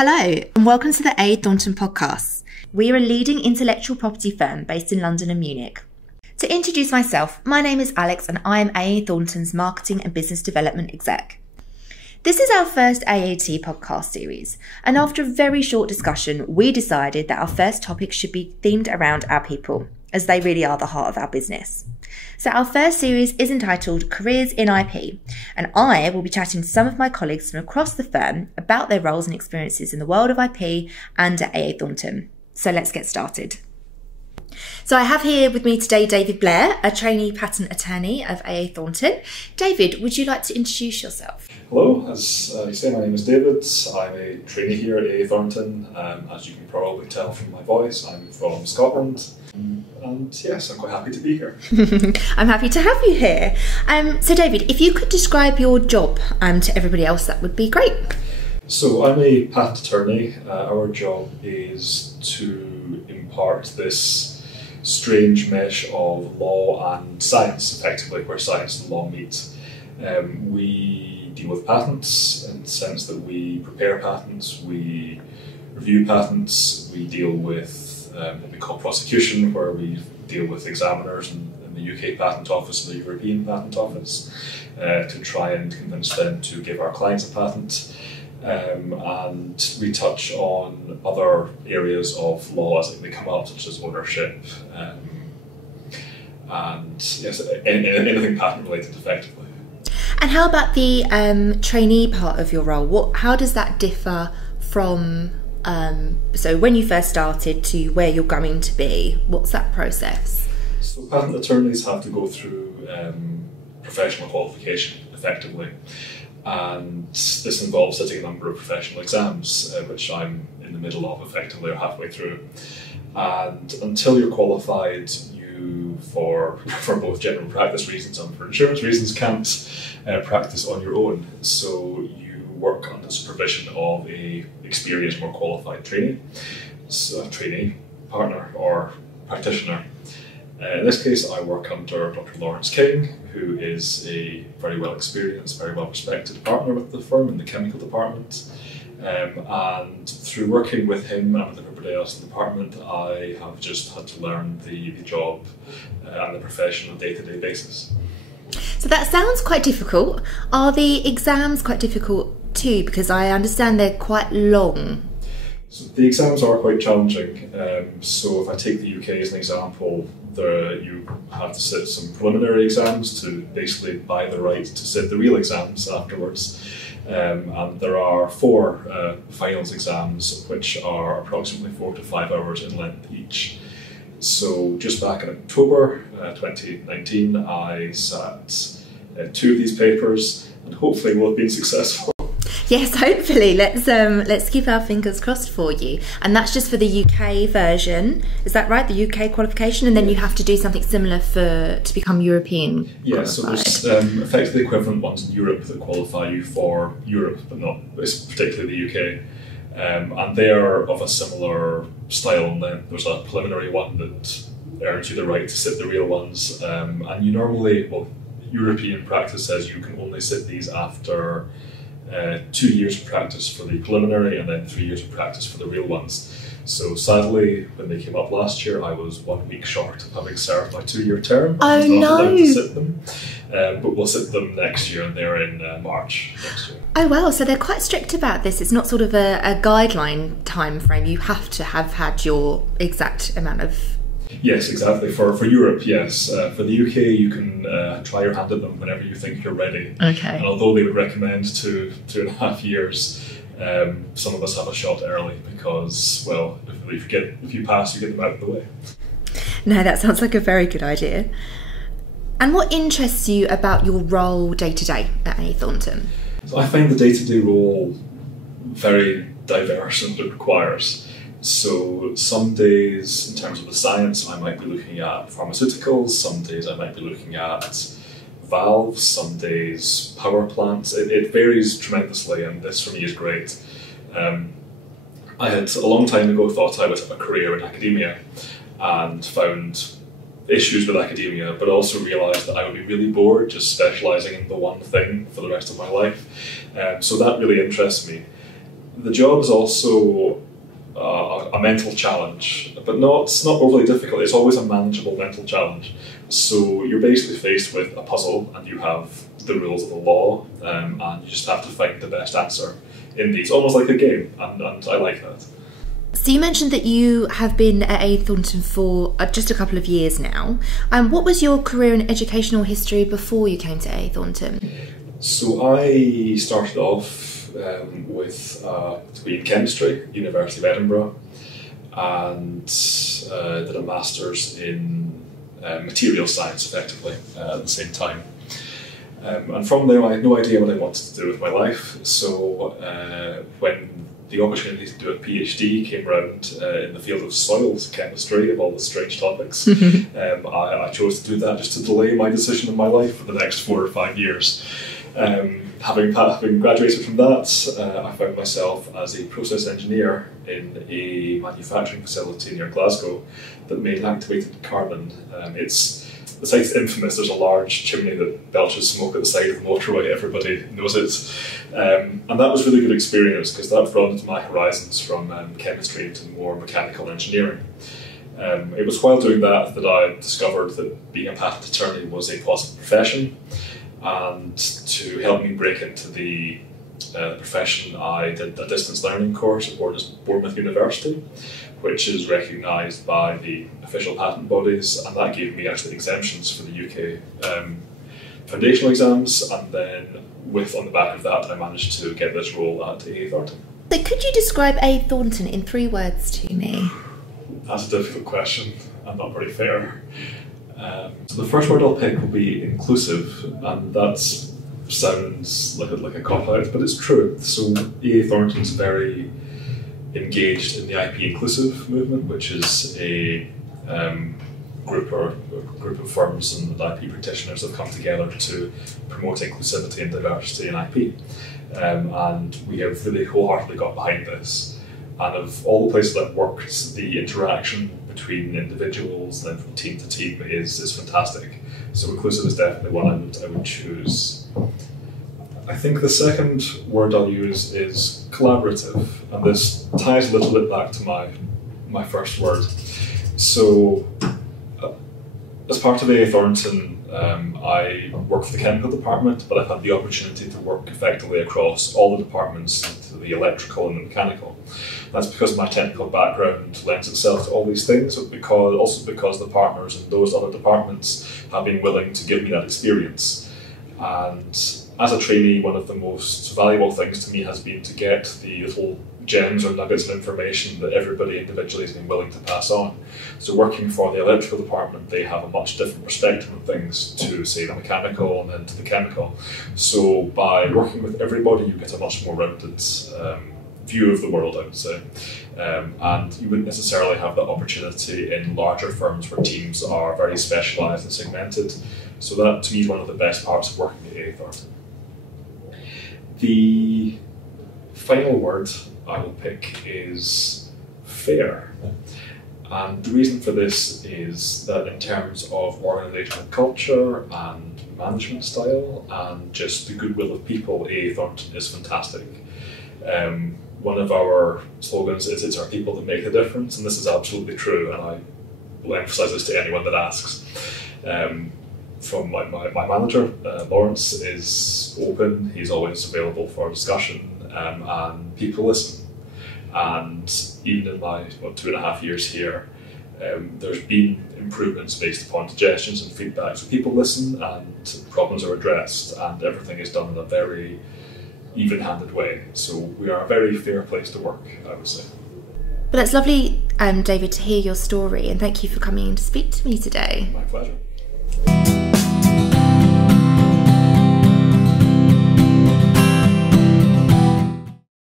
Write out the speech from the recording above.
Hello, and welcome to the AA Thornton podcast. We are a leading intellectual property firm based in London and Munich. To introduce myself, my name is Alex and I am AA Thornton's Marketing and Business Development Exec. This is our first AAT podcast series, and after a very short discussion, we decided that our first topic should be themed around our people, as they really are the heart of our business. So our first series is entitled Careers in IP, and I will be chatting to some of my colleagues from across the firm about their roles and experiences in the world of IP and at AA Thornton. So let's get started. So I have here with me today David Blair, a trainee patent attorney of AA Thornton. David, would you like to introduce yourself? Hello, as you say, my name is David. I'm a trainee here at AA Thornton. As you can probably tell from my voice, I'm from Scotland. And yes, I'm quite happy to be here. I'm happy to have you here. So David, if you could describe your job to everybody else, that would be great. So I'm a patent attorney. Our job is to impart this strange mesh of law and science, effectively, where science and law meet. We deal with patents in the sense that we prepare patents, we review patents, we deal with what we call prosecution, where we deal with examiners in the UK Patent Office and the European Patent Office to try and convince them to give our clients a patent. And we touch on other areas of law as they come up, such as ownership, and yes, anything patent related, effectively. And how about the trainee part of your role? How does that differ from so when you first started to where you're going to be? What's that process? So patent attorneys have to go through professional qualification, effectively. And this involves sitting a number of professional exams, which I'm in the middle of, effectively, or halfway through. And until you're qualified, you, for both general practice reasons and for insurance reasons, can't practice on your own. So you work under supervision of a experienced, more qualified trainee, so a trainee, partner, or practitioner. In this case, I work under Dr. Lawrence King, who is a very well experienced, very well respected partner with the firm in the chemical department. And through working with him and with everybody else in the department, I have just had to learn the job and the profession on a day-to-day basis. So that sounds quite difficult. Are the exams quite difficult too? Because I understand they're quite long. So the exams are quite challenging. So if I take the UK as an example, you have to sit some preliminary exams to basically buy the right to sit the real exams afterwards. And there are 4 finals exams, which are approximately 4 to 5 hours in length each. So just back in October 2019, I sat 2 of these papers, and hopefully will have been successful. Yes, hopefully. Let's keep our fingers crossed for you. And that's just for the UK version. Is that right? The UK qualification, and then you have to do something similar to become European. Yeah, so there's effectively equivalent ones in Europe that qualify you for Europe, but not particularly the UK. And they are of a similar style and length. There's a preliminary one that earns you the right to sit the real ones, and you normally, European practice says you can only sit these after 2 years of practice for the preliminary and then 3 years of practice for the real ones. So sadly, when they came up last year, I was 1 week short of having served my 2-year term. Oh no! Allowed to sit them, but we'll sit them next year, and they're in March next year. Oh wow! So they're quite strict about this. It's not sort of a guideline time frame. You have to have had your exact amount of. Yes, exactly. For Europe, yes. For the UK, you can try your hand at them whenever you think you're ready. Okay. And although they would recommend 2.5 years, some of us have a shot early because, well, if you pass, you get them out of the way. No, that sounds like a very good idea. And what interests you about your role day to day at AA Thornton? So I find the day-to-day role very diverse and it requires. So some days, in terms of the science, I might be looking at pharmaceuticals, some days I might be looking at valves, some days power plants. It varies tremendously, and this for me is great. I had a long time ago thought I would have a career in academia and found issues with academia, but also realised that I would be really bored just specialising in the one thing for the rest of my life. So that really interests me. The job is also a mental challenge, but it's not overly difficult. It's always a manageable mental challenge. So you're basically faced with a puzzle, and you have the rules of the law, and you just have to find the best answer in these, almost like a game, and I like that. So you mentioned that you have been at AA Thornton for just a couple of years now. What was your career and educational history before you came to AA Thornton? So I started off with a degree in chemistry, University of Edinburgh, and did a master's in materials science, effectively, at the same time. And from there I had no idea what I wanted to do with my life, so when the opportunity to do a PhD came around in the field of soils chemistry, of all the strange topics, I chose to do that just to delay my decision in my life for the next 4 or 5 years. Having graduated from that, I found myself as a process engineer in a manufacturing facility near Glasgow that made activated carbon. The site's infamous. There's a large chimney that belches smoke at the side of the motorway. Everybody knows it. And that was a really good experience because that broadened my horizons from chemistry into more mechanical engineering. It was while doing that I discovered that being a patent attorney was a possible profession. And to help me break into the profession, I did a distance learning course at Bournemouth University, which is recognised by the official patent bodies, and that gave me actually exemptions for the UK foundational exams, and then on the back of that I managed to get this role at AA Thornton. So could you describe AA Thornton in 3 words to me? That's a difficult question and not very fair. So the first word I'll pick will be inclusive, and that sounds like a cop-out, but it's true. So AA Thornton's very engaged in the IP inclusive movement, which is a group of firms and IP practitioners that have come together to promote inclusivity and diversity in IP. And we have really wholeheartedly got behind this. And of all the places I've worked, the interaction between individuals and then from team to team is fantastic. So inclusive is definitely one I would choose. I think the second word I'll use is collaborative, and this ties a little bit back to my first word. So as part of AA Thornton, I work for the chemical department, but I've had the opportunity to work effectively across all the departments, the electrical and the mechanical. That's because my technical background lends itself to all these things, but also because the partners in those other departments have been willing to give me that experience. And as a trainee, one of the most valuable things to me has been to get the little gems or nuggets of information that everybody individually has been willing to pass on. So working for the electrical department, they have a much different perspective on things to, say, the mechanical and then to the chemical. So by working with everybody, you get a much more rounded view of the world, I would say. And you wouldn't necessarily have that opportunity in larger firms where teams are very specialised and segmented. So that, to me, is one of the best parts of working at AA Thornton. The final word I will pick is fair. And the reason for this is that in terms of organisational culture and management style and just the goodwill of people, AA Thornton is fantastic. One of our slogans is "It's our people that make the difference," and this is absolutely true, and I will emphasise this to anyone that asks. From my manager, Lawrence, is open, he's always available for discussion, and people listen. And even in my 2.5 years here, there's been improvements based upon suggestions and feedback. So people listen and problems are addressed, and everything is done in a very even-handed way. So we are a very fair place to work, I would say. But it's lovely, David, to hear your story, and thank you for coming in to speak to me today. My pleasure.